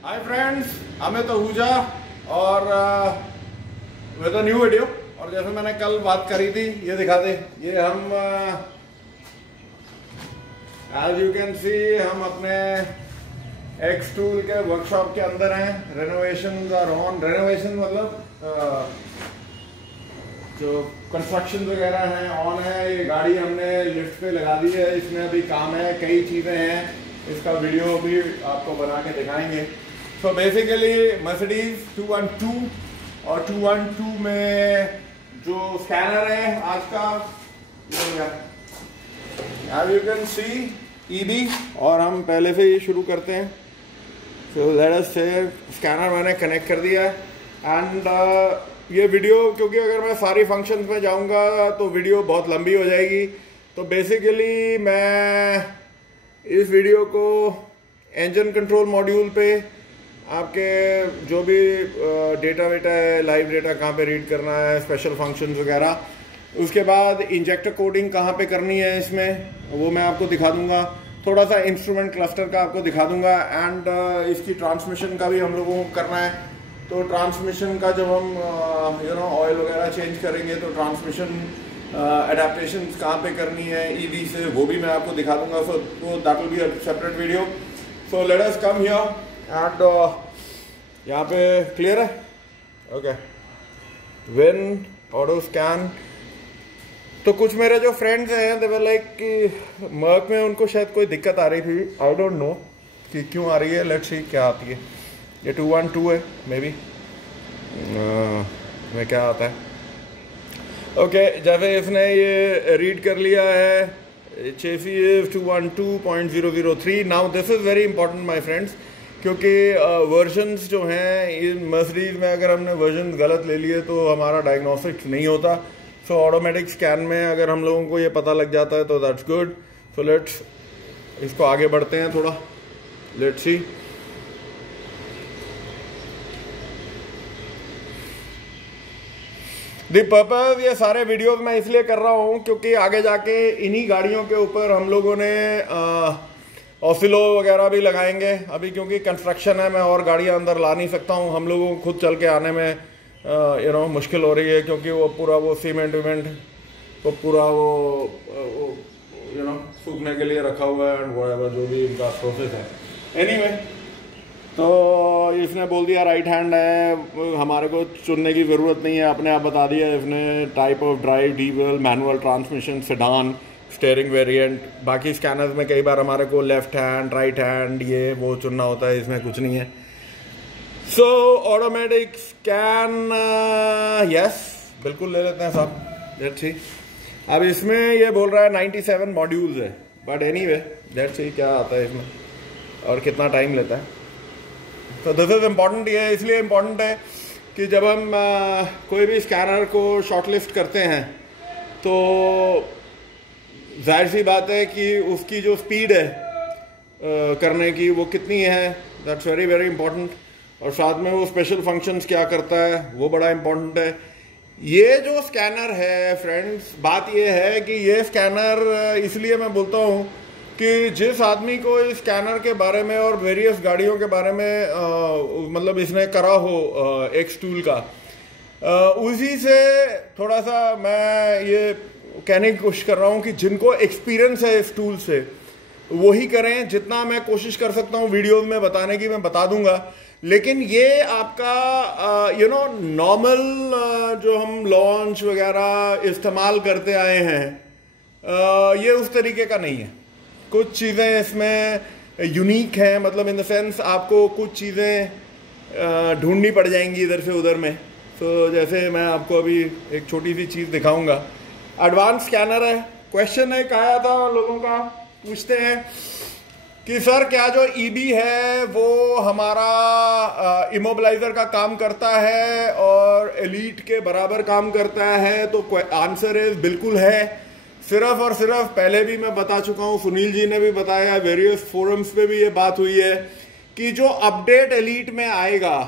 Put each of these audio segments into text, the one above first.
Hi friends, Amit Ahuja और with a new video. और जैसे मैंने कल बात करी थी, ये दिखा दे। ये हम एज यू कैन सी हम अपने एक्स टूल के वर्कशॉप के अंदर हैं। Renovation are on. रेनोवेशन मतलब जो कंस्ट्रक्शन वगैरह हैं ऑन है। ये गाड़ी हमने लिफ्ट पे लगा दी है, इसमें अभी काम है, कई चीज़ें हैं, इसका वीडियो भी आपको बना के दिखाएंगे। सो बेसिकली मर्सिडीज 212 और 212 में जो स्कैनर है आज का, as you can see EB. और हम पहले से ही शुरू करते हैं। सो लेट अस से स्कैनर मैंने कनेक्ट कर दिया है। एंड ये वीडियो, क्योंकि अगर मैं सारी फंक्शंस में जाऊंगा तो वीडियो बहुत लंबी हो जाएगी, तो बेसिकली मैं इस वीडियो को इंजन कंट्रोल मॉड्यूल पे आपके जो भी डेटा वेटा है, लाइव डेटा कहाँ पे रीड करना है, स्पेशल फंक्शंस वगैरह, उसके बाद इंजेक्टर कोडिंग कहाँ पे करनी है इसमें, वो मैं आपको दिखा दूंगा। थोड़ा सा इंस्ट्रूमेंट क्लस्टर का आपको दिखा दूंगा। एंड इसकी ट्रांसमिशन का भी हम लोगों को करना है। तो ट्रांसमिशन का जब हम ऑयल वगैरह चेंज करेंगे तो ट्रांसमिशन एडेप्टेशन कहाँ पे करनी है ईवी से, वो भी मैं आपको दिखा दूंगा। So that will be a separate video. So let us come here and यहाँ पे क्लियर है? ओके। व्हेन ऑटो स्कैन, तो कुछ मेरे जो फ्रेंड्स हैं दे वर लाइक कि मर्क में उनको शायद कोई दिक्कत आ रही थी। आई डोंट नो कि क्यों आ रही है। लेट्स सी क्या आती है। ये 212 है मे बी, में क्या आता है। ओके, जैसे इसने ये रीड कर लिया है chassis is 212.003। Now this is very important my friends, क्योंकि वर्जन्स जो हैं इन मर्सिडीज में अगर हमने वर्जन गलत ले लिए तो हमारा डायग्नोस्टिक्स नहीं होता। सो ऑटोमेटिक स्कैन में अगर हम लोगों को ये पता लग जाता है तो दैट्स गुड। सो लेट्स इसको आगे बढ़ते हैं थोड़ा। Let's see. दी पर्पज ये सारे वीडियोस मैं इसलिए कर रहा हूँ क्योंकि आगे जाके इन्हीं गाड़ियों के ऊपर हम लोगों ने ऑसिलो वगैरह भी लगाएंगे। अभी क्योंकि कंस्ट्रक्शन है, मैं और गाड़ियाँ अंदर ला नहीं सकता हूँ। हम लोगों को खुद चल के आने में मुश्किल हो रही है, क्योंकि वो पूरा वो सीमेंट वीमेंट तो पूरा वो सूखने के लिए रखा हुआ है, एंड व्हाटएवर जो भी इनका प्रोसेस है। एनीवे, तो इसने बोल दिया राइट हैंड है, हमारे को चुनने की ज़रूरत नहीं है, अपने आप बता दिया इसने। Type of drive, diesel, manual transmission, sedan, steering variant. बाकी स्कैनर्स में कई बार हमारे को लेफ्ट हैंड, राइट हैंड, ये वो चुनना होता है, इसमें कुछ नहीं है। सो ऑटोमेटिक स्कैन, यस बिल्कुल ले लेते हैं साहब। Let's see. अब इसमें ये बोल रहा है 97 मॉड्यूल्स है, बट एनीवे लेट्स सी क्या आता है इसमें और कितना टाइम लेता है। तो दिस इज़ इम्पॉर्टेंट। ये इसलिए इम्पॉर्टेंट है कि जब हम कोई भी स्कैनर को शॉर्टलिस्ट करते हैं तो जाहिर सी बात है कि उसकी जो स्पीड है करने की वो कितनी है, दैट्स वेरी वेरी इम्पॉर्टेंट। और साथ में वो स्पेशल फंक्शंस क्या करता है वो बड़ा इम्पॉर्टेंट है। ये जो स्कैनर है फ्रेंड्स, बात ये है कि ये स्कैनर इसलिए मैं बोलता हूँ कि जिस आदमी को इस स्कैनर के बारे में और वेरियस गाड़ियों के बारे में मतलब इसने करा हो एक्स टूल का, उसी से थोड़ा सा मैं ये कहने की कोशिश कर रहा हूँ कि जिनको एक्सपीरियंस है इस टूल से वही करें। जितना मैं कोशिश कर सकता हूँ वीडियोस में बताने की मैं बता दूंगा, लेकिन ये आपका नॉर्मल जो हम लॉन्च वगैरह इस्तेमाल करते आए हैं ये उस तरीके का नहीं है। कुछ चीज़ें इसमें यूनिक हैं, मतलब इन द सेंस आपको कुछ चीज़ें ढूंढनी पड़ जाएंगी इधर से उधर में। तो जैसे मैं आपको अभी एक छोटी सी चीज़ दिखाऊंगा। एडवांस स्कैनर है। क्वेश्चन एक आया था लोगों का, पूछते हैं कि सर क्या जो ईबी है वो हमारा इमोबिलाइजर का काम करता है और एलीट के बराबर काम करता है? तो आंसर इज बिल्कुल है। सिर्फ और सिर्फ पहले भी मैं बता चुका हूँ, सुनील जी ने भी बताया, वेरियस फोरम्स पे भी ये बात हुई है कि जो अपडेट एलीट में आएगा,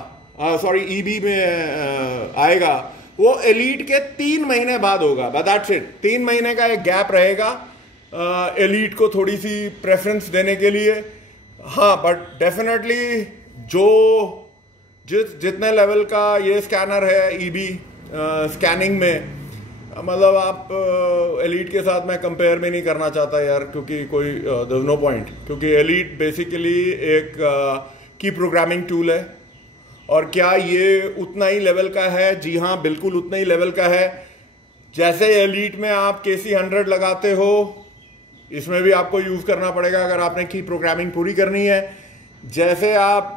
सॉरी ईबी में आएगा, वो एलीट के 3 महीने बाद होगा। But that's it. 3 महीने का एक गैप रहेगा एलीट को थोड़ी सी प्रेफरेंस देने के लिए। हाँ, बट डेफिनेटली जो जितने लेवल का ये स्कैनर है ईबी स्कैनिंग में, मतलब आप एलीट के साथ मैं कंपेयर भी नहीं करना चाहता यार, क्योंकि कोई देयर नो पॉइंट, क्योंकि एलीट बेसिकली एक की प्रोग्रामिंग टूल है। और क्या ये उतना ही लेवल का है? जी हाँ, बिल्कुल उतना ही लेवल का है। जैसे एलीट में आप KC100 लगाते हो, इसमें भी आपको यूज़ करना पड़ेगा अगर आपने की प्रोग्रामिंग पूरी करनी है। जैसे आप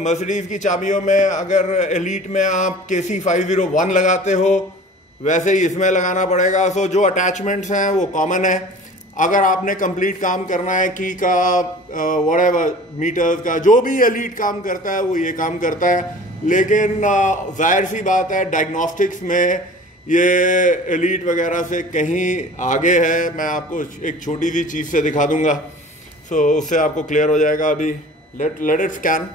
मर्सिडीज की चाबियों में अगर एलीट में आप KC501 लगाते हो, वैसे ही इसमें लगाना पड़ेगा। सो जो अटैचमेंट्स हैं वो कॉमन है। अगर आपने कंप्लीट काम करना है की का व्हाटएवर मीटर्स का, जो भी एलीट काम करता है वो ये काम करता है। लेकिन जाहिर सी बात है डायग्नोस्टिक्स में ये एलीट वगैरह से कहीं आगे है। मैं आपको एक छोटी सी चीज़ से दिखा दूंगा, सो उससे आपको क्लियर हो जाएगा। अभी लेट इट स्कैन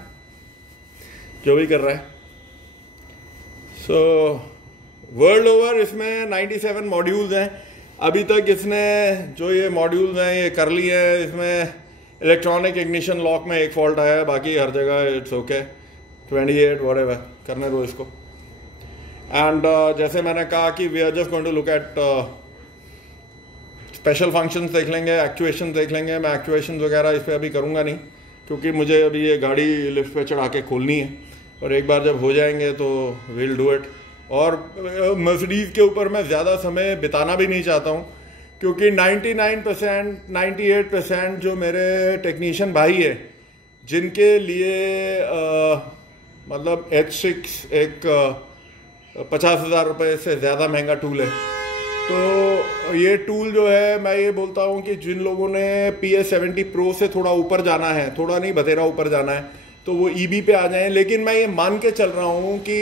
जो भी कर रहा है। सो वर्ल्ड ओवर इसमें 97 मॉड्यूल्स हैं। अभी तक इसने जो ये मॉड्यूल्स हैं ये कर लिए हैं। इसमें इलेक्ट्रॉनिक इग्निशन लॉक में एक फॉल्ट आया है, बाकी हर जगह इट्स ओके। 28 व्हाटएवर करने दो इसको। एंड जैसे मैंने कहा कि we are just going to look at special functions देख लेंगे, एक्चुएशन देख लेंगे। मैं एक्चुएशन वगैरह इस पर अभी करूँगा नहीं, क्योंकि मुझे अभी ये गाड़ी लिफ्ट पे चढ़ा के खोलनी है, और एक बार जब हो जाएंगे तो विल डू इट। और मर्सिडीज़ के ऊपर मैं ज़्यादा समय बिताना भी नहीं चाहता हूँ, क्योंकि 99% 98% जो मेरे टेक्नीशियन भाई है जिनके लिए मतलब H6 एक 50,000 रुपये से ज़्यादा महंगा टूल है। तो ये टूल जो है, मैं ये बोलता हूँ कि जिन लोगों ने PS70 Pro से थोड़ा ऊपर जाना है, थोड़ा नहीं बतेरा ऊपर जाना है, तो वो ईबी पे आ जाएं। लेकिन मैं ये मान के चल रहा हूँ कि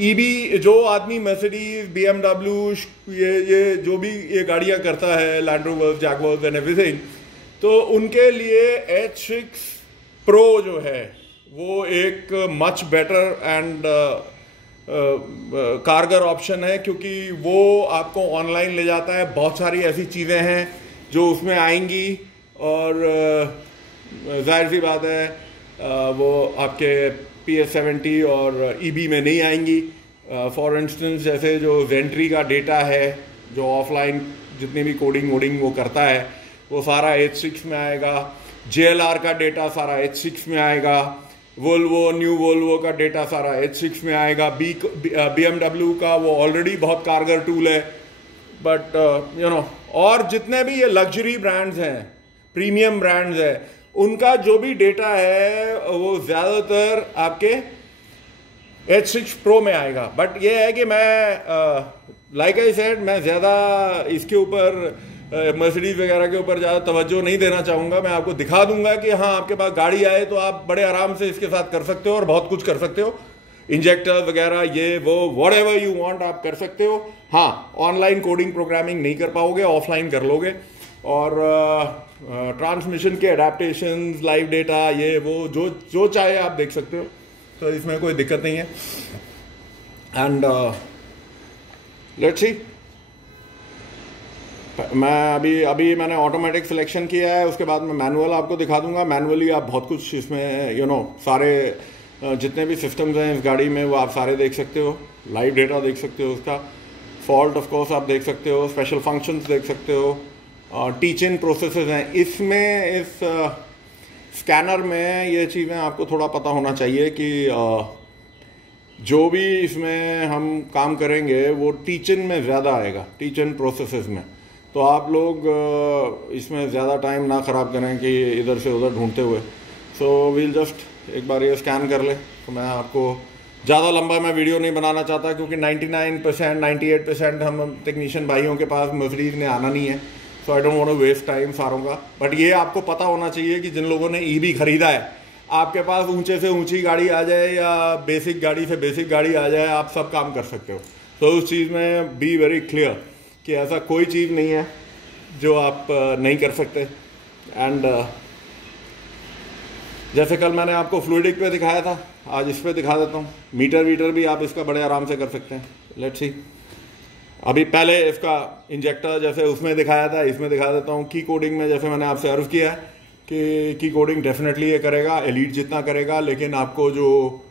ईबी जो आदमी मर्सिडीज, BMW, ये जो भी ये गाड़ियाँ करता है, Land Rovers, Jaguars and everything, तो उनके लिए H6 Pro जो है वो एक मच बेटर एंड कारगर ऑप्शन है, क्योंकि वो आपको ऑनलाइन ले जाता है। बहुत सारी ऐसी चीज़ें हैं जो उसमें आएंगी, और जाहिर सी बात है वो आपके PS70 और ईबी में नहीं आएंगी। फॉर इंस्टेंस जैसे जो जेंट्री का डेटा है, जो ऑफलाइन जितनी भी कोडिंग वोडिंग वो करता है, वो सारा H6 में आएगा। JLR का डेटा सारा H6 में आएगा। न्यू वोल्वो का डेटा सारा H6 में आएगा। BMW का वो ऑलरेडी बहुत कारगर टूल है, बट यू नो, और जितने भी ये लग्जरी ब्रांड्स हैं, प्रीमियम ब्रांड्स हैं, उनका जो भी डेटा है वो ज़्यादातर आपके H6 Pro में आएगा। बट ये है कि मैं लाइक आई सेड, मैं ज़्यादा इसके ऊपर मर्सिडीज वगैरह के ऊपर ज़्यादा तवज्जो नहीं देना चाहूँगा। मैं आपको दिखा दूंगा कि हाँ, आपके पास गाड़ी आए तो आप बड़े आराम से इसके साथ कर सकते हो और बहुत कुछ कर सकते हो। इंजेक्टर वगैरह ये वो व्हाटएवर यू वांट आप कर सकते हो। हाँ, ऑनलाइन कोडिंग प्रोग्रामिंग नहीं कर पाओगे, ऑफलाइन कर लोगे। और ट्रांसमिशन के एडेप्टेशंस, लाइव डेटा, ये वो जो चाहे आप देख सकते हो, तो इसमें कोई दिक्कत नहीं है। एंड लेट्स सी, मैं अभी मैंने ऑटोमेटिक सिलेक्शन किया है, उसके बाद मैं मैनुअल आपको दिखा दूंगा। मैनुअली आप बहुत कुछ इसमें सारे जितने भी सिस्टम्स हैं इस गाड़ी में वो आप सारे देख सकते हो। लाइव डेटा देख सकते हो, उसका फॉल्ट ऑफ कोर्स आप देख सकते हो, स्पेशल फंक्शंस देख सकते हो, टीच इन प्रोसेसेस हैं इसमें। इस स्कैनर में ये चीज़ें आपको थोड़ा पता होना चाहिए कि जो भी इसमें हम काम करेंगे वो टीच इन में ज़्यादा आएगा, टीच इन प्रोसेसेस में। तो आप लोग इसमें ज़्यादा टाइम ना ख़राब करें कि इधर से उधर ढूंढते हुए। सो वील जस्ट एक बार ये स्कैन कर ले। तो मैं आपको ज़्यादा लंबा मैं वीडियो नहीं बनाना चाहता, क्योंकि 99% 98% हम टेक्नीशियन भाइयों के पास मर्सिडीज ने आना नहीं है। So I don't want to waste time सारों का। बट ये आपको पता होना चाहिए कि जिन लोगों ने ईबी खरीदा है, आपके पास ऊंचे से ऊंची गाड़ी आ जाए या बेसिक गाड़ी से बेसिक गाड़ी आ जाए, आप सब काम कर सकते हो। तो उस चीज़ में बी वेरी क्लियर कि ऐसा कोई चीज़ नहीं है जो आप नहीं कर सकते। एंड जैसे कल मैंने आपको फ्लूइडिक पे दिखाया था, आज इस पे दिखा देता हूँ। मीटर वीटर भी आप इसका बड़े आराम से कर सकते हैं। लेट्स सी, अभी पहले इसका इंजेक्टर जैसे उसमें दिखाया था, इसमें दिखा देता हूँ। की कोडिंग में जैसे मैंने आपसे अर्ज किया है, कि कोडिंग डेफिनेटली ये करेगा, एलीट जितना करेगा, लेकिन आपको जो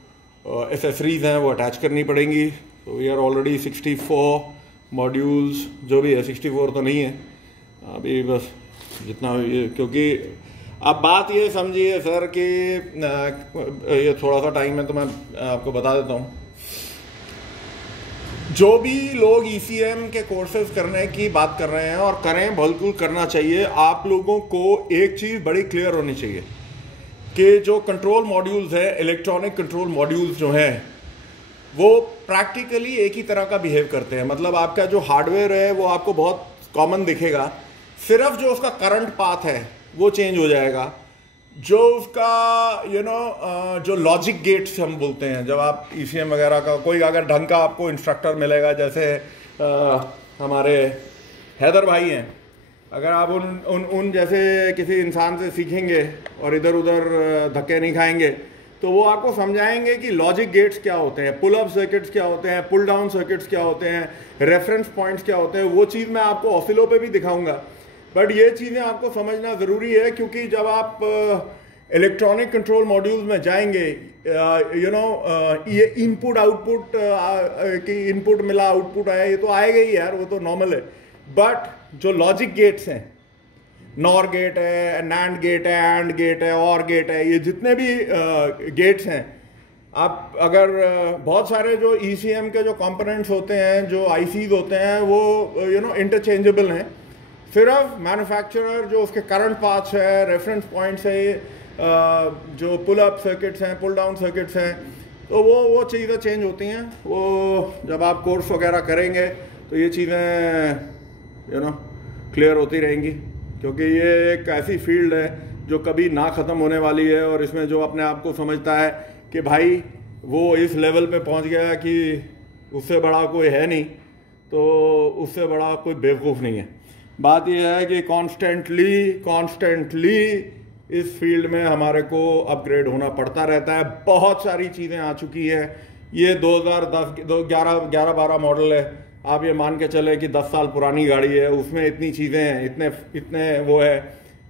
एसेसरीज हैं वो अटैच करनी पड़ेंगी। तो वी आर ऑलरेडी 64 मॉड्यूल्स, जो भी है 64 तो नहीं है अभी, बस जितना ये, क्योंकि अब बात ये समझिए सर कि ये थोड़ा सा टाइम है तो मैं आपको बता देता हूँ। जो भी लोग ECM के कोर्सेज करने की बात कर रहे हैं और करें, बिल्कुल करना चाहिए, आप लोगों को एक चीज़ बड़ी क्लियर होनी चाहिए कि जो कंट्रोल मॉड्यूल्स है, इलेक्ट्रॉनिक कंट्रोल मॉड्यूल्स जो हैं, वो प्रैक्टिकली एक ही तरह का बिहेव करते हैं। मतलब आपका जो हार्डवेयर है वो आपको बहुत कॉमन दिखेगा, सिर्फ जो उसका करंट पाथ है वो चेंज हो जाएगा। जो उसका जो लॉजिक गेट्स हम बोलते हैं, जब आप ECM वगैरह का कोई अगर ढंग का आपको इंस्ट्रक्टर मिलेगा, जैसे हमारे हैदर भाई हैं, अगर आप उन जैसे किसी इंसान से सीखेंगे और इधर उधर धक्के नहीं खाएंगे, तो वो आपको समझाएंगे कि लॉजिक गेट्स क्या होते हैं, पुल अप सर्किट्स क्या होते हैं, पुल डाउन सर्किट्स क्या होते हैं, रेफरेंस पॉइंट्स क्या होते हैं। वो चीज़ मैं आपको ऑसिलो पे भी दिखाऊंगा, बट ये चीज़ें आपको समझना ज़रूरी है, क्योंकि जब आप इलेक्ट्रॉनिक कंट्रोल मॉड्यूल्स में जाएंगे, ये इनपुट आउटपुट कि इनपुट मिला आउटपुट आया, ये तो आएगा ही यार, वो तो नॉर्मल है। बट जो लॉजिक गेट्स हैं, नॉर गेट है, नैंड गेट है, एंड गेट है, और गेट है, ये जितने भी गेट्स हैं, आप अगर बहुत सारे जो ECM के जो कंपोनेंट्स होते हैं, जो ICs होते हैं, वो इंटरचेंजेबल हैं। सिर्फ मैन्युफैक्चरर जो उसके करंट पाथ्स है, रेफरेंस पॉइंट्स है, जो पुल अप सर्किट्स हैं, पुल डाउन सर्किट्स हैं, तो वो चीज़ें चेंज होती हैं। वो जब आप कोर्स वगैरह करेंगे तो ये चीज़ें क्लियर होती रहेंगी, क्योंकि ये एक ऐसी फील्ड है जो कभी ना ख़त्म होने वाली है। और इसमें जो अपने आप को समझता है कि भाई वो इस लेवल पे पहुंच गया कि उससे बड़ा कोई है नहीं, तो उससे बड़ा कोई बेवकूफ़ नहीं है। बात यह है कि कॉन्स्टेंटली इस फील्ड में हमारे को अपग्रेड होना पड़ता रहता है। बहुत सारी चीज़ें आ चुकी हैं। ये 2011-12 मॉडल है, आप ये मान के चले कि 10 साल पुरानी गाड़ी है, उसमें इतनी चीज़ें हैं, इतने वो है।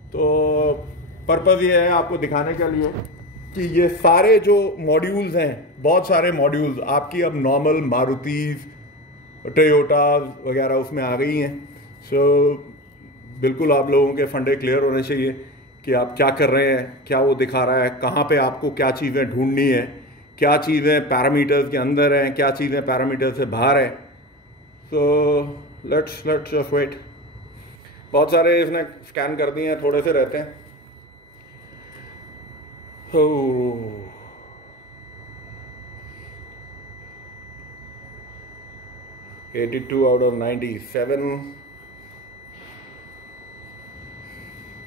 तो पर्पज़ ये है आपको दिखाने के लिए कि ये सारे जो मॉड्यूल्स हैं, बहुत सारे मॉड्यूल्स आपकी अब नॉर्मल मारुतिस, टोयोटा वगैरह उसमें आ गई हैं। सो बिल्कुल आप लोगों के फंडे क्लियर होने चाहिए कि आप क्या कर रहे हैं, क्या वो दिखा रहा है, कहाँ पे आपको क्या चीज़ें ढूंढनी है, क्या चीज़ें पैरामीटर्स के अंदर हैं, क्या चीज़ें पैरामीटर से बाहर हैं। So let's just wait. बहुत सारे इसने स्कैन कर दिए हैं, थोड़े से रहते हैं। 82 out of 97।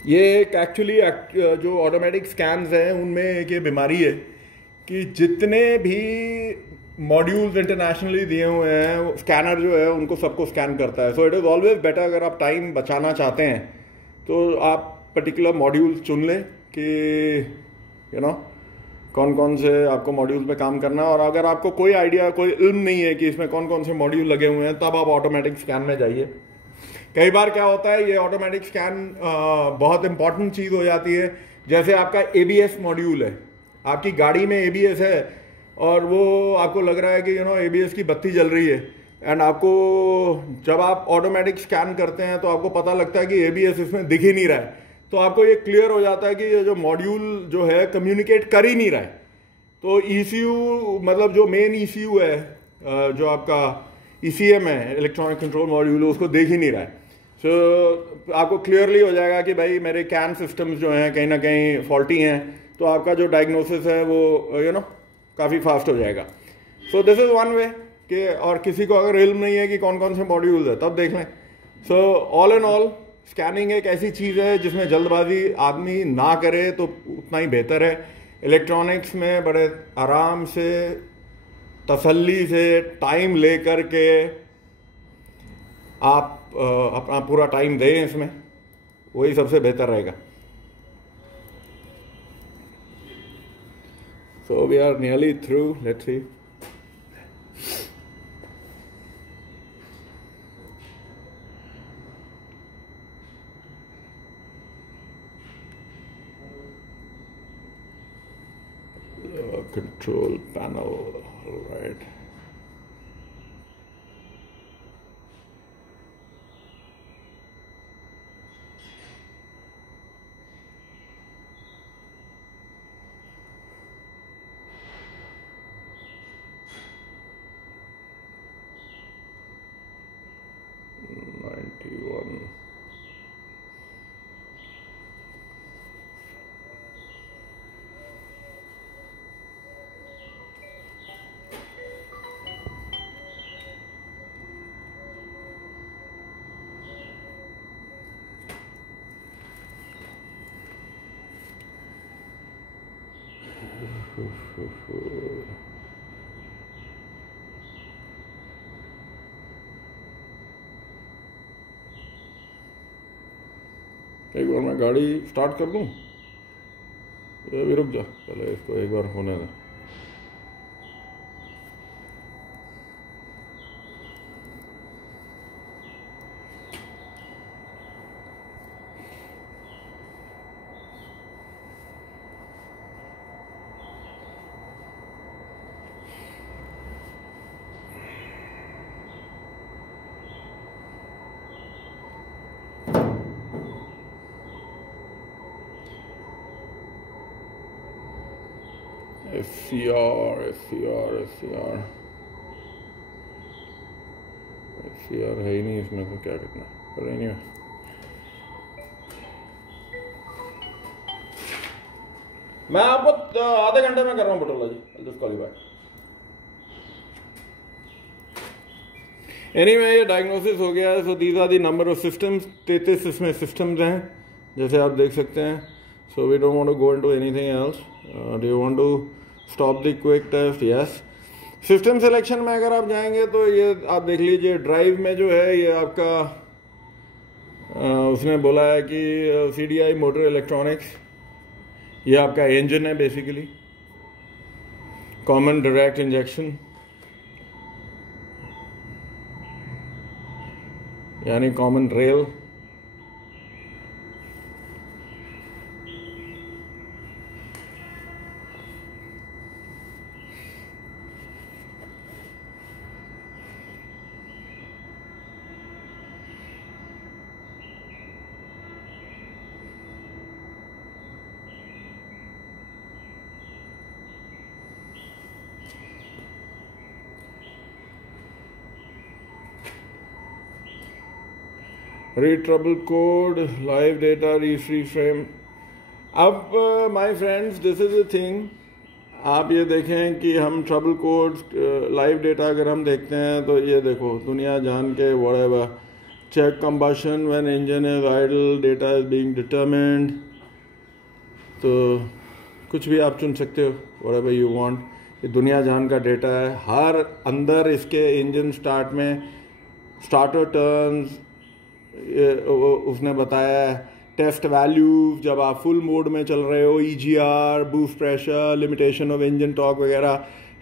ये एक एक्चुअली जो ऑटोमेटिक स्कैन्स हैं उनमें एक ये बीमारी है कि जितने भी मॉड्यूल्स इंटरनेशनली दिए हुए हैं, स्कैनर जो है उनको सबको स्कैन करता है। So it is always better, अगर आप टाइम बचाना चाहते हैं तो आप पर्टिकुलर मॉड्यूल्स चुन लें कि कौन कौन से आपको मॉड्यूल पे काम करना है। और अगर आपको कोई आइडिया, कोई इल्म नहीं है कि इसमें कौन कौन से मॉड्यूल लगे हुए हैं, तब आप ऑटोमेटिक स्कैन में जाइए। कई बार क्या होता है, ये ऑटोमेटिक स्कैन बहुत इंपॉर्टेंट चीज़ हो जाती है। जैसे आपका ABS मॉड्यूल है, आपकी गाड़ी में ABS है और वो आपको लग रहा है कि ABS की बत्ती जल रही है, एंड आपको जब आप ऑटोमेटिक स्कैन करते हैं तो आपको पता लगता है कि ABS इसमें दिख ही नहीं रहा है। तो आपको ये क्लियर हो जाता है कि ये जो मॉड्यूल जो है कम्युनिकेट कर ही नहीं रहा है। तो ECU, मतलब जो मेन ECU है, जो आपका ECM है, इलेक्ट्रॉनिक कंट्रोल मॉड्यूल, उसको देख ही नहीं रहा है। सो आपको क्लियरली हो जाएगा कि भाई मेरे CAN सिस्टम्स जो हैं कहीं ना कहीं फॉल्टी हैं, तो आपका जो डायग्नोसिस है वो काफ़ी फास्ट हो जाएगा। So this is one way कि, और किसी को अगर इल्म नहीं है कि कौन कौन से मॉड्यूल्स है तब देख लें। So all in all scanning एक ऐसी चीज़ है जिसमें जल्दबाजी आदमी ना करे तो उतना ही बेहतर है। इलेक्ट्रॉनिक्स में बड़े आराम से, तसल्ली से, टाइम ले कर के आप अपना पूरा टाइम दें इसमें, वही सबसे बेहतर रहेगा। So we are nearly through. Let's see. control panel, right? एक बार मैं गाड़ी स्टार्ट कर दूं, ये भी रुक जा, पहले इसको एक बार होने दे। SCR है ही नहीं इसमें, तो क्या करना, पर नहीं है। मैं आपको आधे घंटे में कर रहा हूँ Batola ji, I'll just call you back. Anyway, ये डायग्नोसिस हो गया है। So these are the number of systems, 33 इसमें सिस्टम्स हैं जैसे आप देख सकते हैं। So we don't want to go into anything else. Do you want to stop the quick test? Yes. System selection में अगर आप जाएंगे तो ये आप देख लीजिए, ड्राइव में जो है ये आपका उसने बोला है कि CDI मोटर इलेक्ट्रॉनिक्स, ये आपका इंजन है बेसिकली, कॉमन डायरेक्ट इंजेक्शन यानी common rail. Read trouble code, live data, रीफ्री फ्रेम। अब my friends, this is the thing, आप ये देखें कि हम ट्रबल कोड, लाइव डेटा अगर हम देखते हैं तो ये देखो, दुनिया जान के whatever, check combustion when engine is idle, data is being determined, तो कुछ भी आप चुन सकते हो, व्हाटएवर यू वांट। ये दुनिया जान का डेटा है। हर अंदर इसके इंजन स्टार्ट में स्टार्टर टर्न्स, उसने बताया टेस्ट वैल्यू, जब आप फुल मोड में चल रहे हो, EGR, boost pressure, limitation of engine torque वगैरह,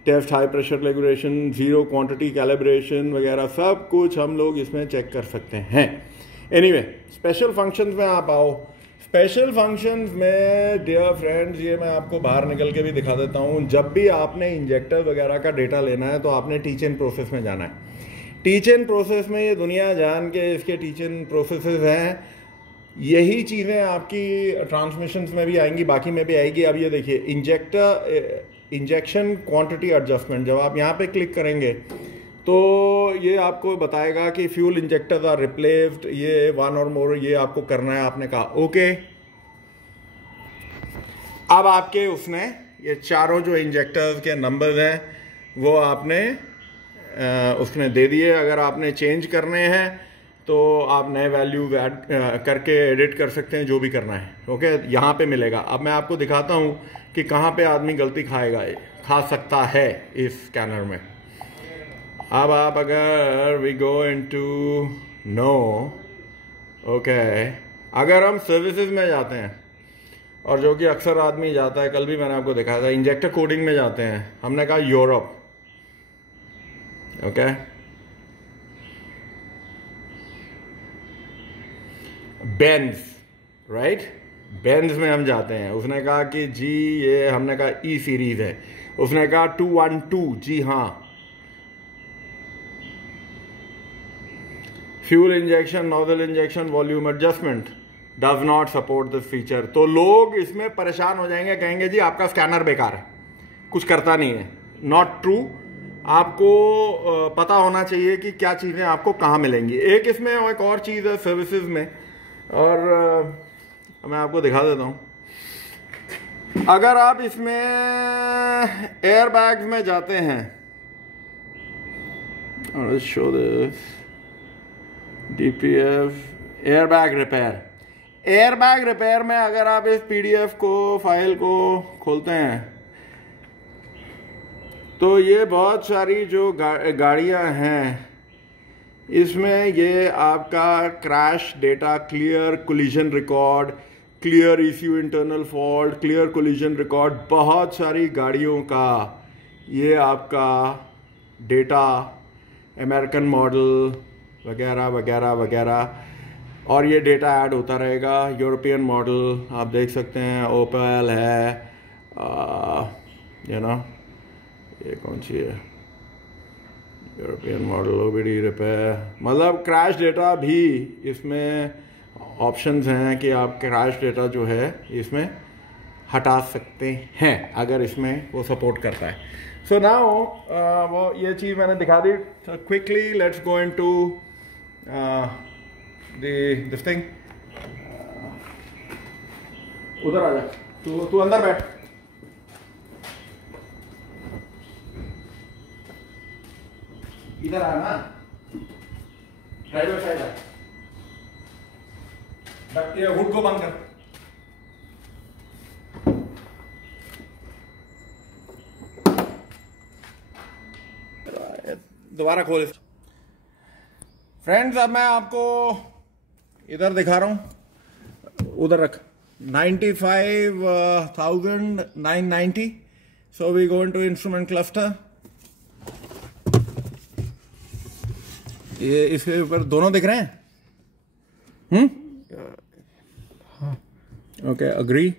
test high pressure regulation, zero quantity calibration वगैरह, सब कुछ हम लोग इसमें चेक कर सकते हैं। एनीवे, स्पेशल फंक्शंस में आप आओ। स्पेशल फंक्शंस में डियर फ्रेंड्स, ये मैं आपको बाहर निकल के भी दिखा देता हूँ। जब भी आपने इंजेक्टर वगैरह का डेटा लेना है तो आपने टीच एंड प्रोसेस में जाना है। टीच एंड प्रोसेस में ये दुनिया जान के इसके टीच एंड प्रोसेसेस हैं। यही चीज़ें आपकी ट्रांसमिशंस में भी आएंगी, बाकी में भी आएगी। अब ये देखिए, इंजेक्शन क्वांटिटी एडजस्टमेंट, जब आप यहाँ पे क्लिक करेंगे तो ये आपको बताएगा कि फ्यूल इंजेक्टर्स आर रिप्लेस्ड, ये वन और मोर, ये आपको करना है। आपने कहा ओके। अब आपके उसने ये चारों जो इंजेक्टर्स के नंबर्स हैं वो आपने उसने दे दिए। अगर आपने चेंज करने हैं तो आप नए वैल्यू ऐड करके एडिट कर सकते हैं, जो भी करना है। ओके, यहाँ पे मिलेगा। अब मैं आपको दिखाता हूँ कि कहाँ पे आदमी गलती खा सकता है इस स्कैनर में। अब आप अगर we go into no, okay, अगर हम सर्विसेज में जाते हैं, और जो कि अक्सर आदमी जाता है, कल भी मैंने आपको दिखाया था, इंजेक्टर कोडिंग में जाते हैं। हमने कहा Europe, okay, Benz, right, Benz में हम जाते हैं। उसने कहा कि जी ये, हमने कहा ई सीरीज है। उसने कहा 212, जी हाँ। Fuel injection, nozzle injection, volume adjustment does not support this feature. तो लोग इसमें परेशान हो जाएंगे, कहेंगे जी आपका स्कैनर बेकार है, कुछ करता नहीं है। Not true. आपको पता होना चाहिए कि क्या चीज़ें आपको कहाँ मिलेंगी। एक इसमें एक और चीज़ है सर्विसेज में, और मैं आपको दिखा देता हूँ। अगर आप इसमें एयर बैग्स में जाते हैं, show this DPF air bag repair. Air bag repair में अगर आप इस PDF को, फाइल को खोलते हैं, तो ये बहुत सारी जो गाड़ियाँ हैं, इसमें ये आपका crash data, clear collision record, clear ECU internal fault, clear collision record, बहुत सारी गाड़ियों का ये आपका डेटा, अमेरिकन मॉडल वगैरह वगैरह वगैरह, और ये डेटा ऐड होता रहेगा। यूरोपियन मॉडल आप देख सकते हैं, ओपेल है, ये कौन सी है, यूरोपियन मॉडल OBD रिपेयर। मतलब क्रैश डेटा भी इसमें ऑप्शंस हैं कि आप क्रैश डेटा जो है इसमें हटा सकते हैं, अगर इसमें वो सपोर्ट करता है। सो नाउ वो ये चीज़ मैंने दिखा दी। Quickly let's go into this thing. उधर आ जा, तू अंदर बैठ। इधर आना, ड्राइवर साइड आ। ये हुड को बंद कर। दोबारा खोल। फ्रेंड्स, अब मैं आपको इधर दिखा रहा हूं, उधर रख। 95,990। So we go into instrument cluster. ये इसके ऊपर दोनों दिख रहे हैं। Okay, agree.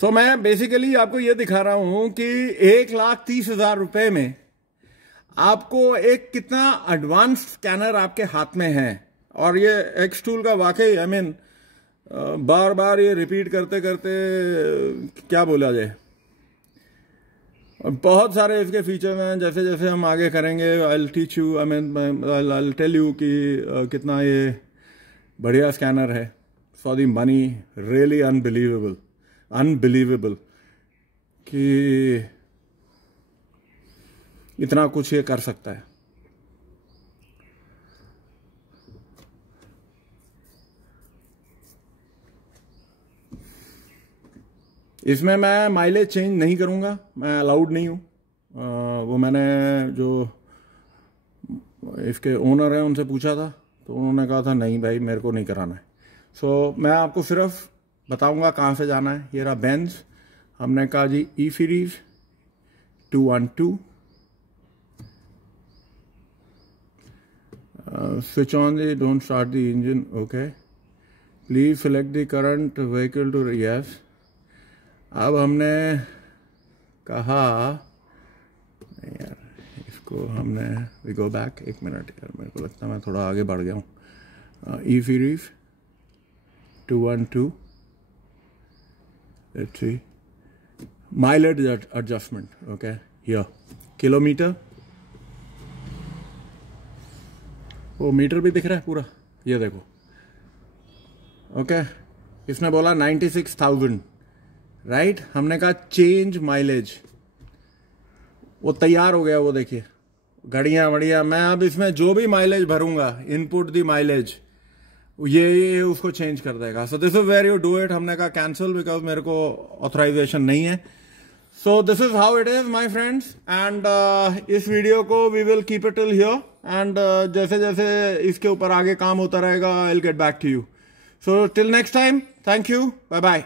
तो मैं बेसिकली आपको ये दिखा रहा हूं कि 1,30,000 रुपए में आपको एक कितना एडवांस स्कैनर आपके हाथ में है। और ये एक्सटूल का वाकई बार बार ये रिपीट करते करते क्या बोला जाए, बहुत सारे इसके फीचर्स हैं। जैसे जैसे हम आगे करेंगे, I teach you, I tell you कि कितना ये बढ़िया स्कैनर है for the money. Really unbelievable कि इतना कुछ ये कर सकता है। इसमें मैं माइलेज चेंज नहीं करूंगा, मैं अलाउड नहीं हूं। वो मैंने जो इसके ओनर हैं उनसे पूछा था, तो उन्होंने कहा था नहीं भाई मेरे को नहीं कराना है। सो मैं आपको सिर्फ बताऊंगा कहाँ से जाना है। ये रहा बेंज, हमने कहा जी E series 212। Switch on the don't start the engine, okay. Please select the current vehicle to, yes. अब हमने कहा यार, इसको हमने वी गो बैक, एक मिनट यार, मेरे को लगता है मैं थोड़ा आगे बढ़ गया हूँ। E series 212, let's see, mileage adjustment, okay, here, kilometre, वो मीटर भी दिख रहा है पूरा, ये देखो, ओके। इसने बोला 96,000, राइट। हमने कहा चेंज माइलेज, वो तैयार हो गया, वो देखिए घड़ियाँ वड़ियाँ। मैं अब इसमें जो भी माइलेज भरूंगा, इनपुट दी माइलेज, ये उसको चेंज कर देगा। So this is where you do it. हमने कहा कैंसिल, बिकॉज मेरे को ऑथराइजेशन नहीं है। So this is how it is my friends. And इस वीडियो को we will keep it till here, and जैसे जैसे इसके ऊपर आगे काम होता रहेगा, I will get back to you. So till next time, thank you, bye bye.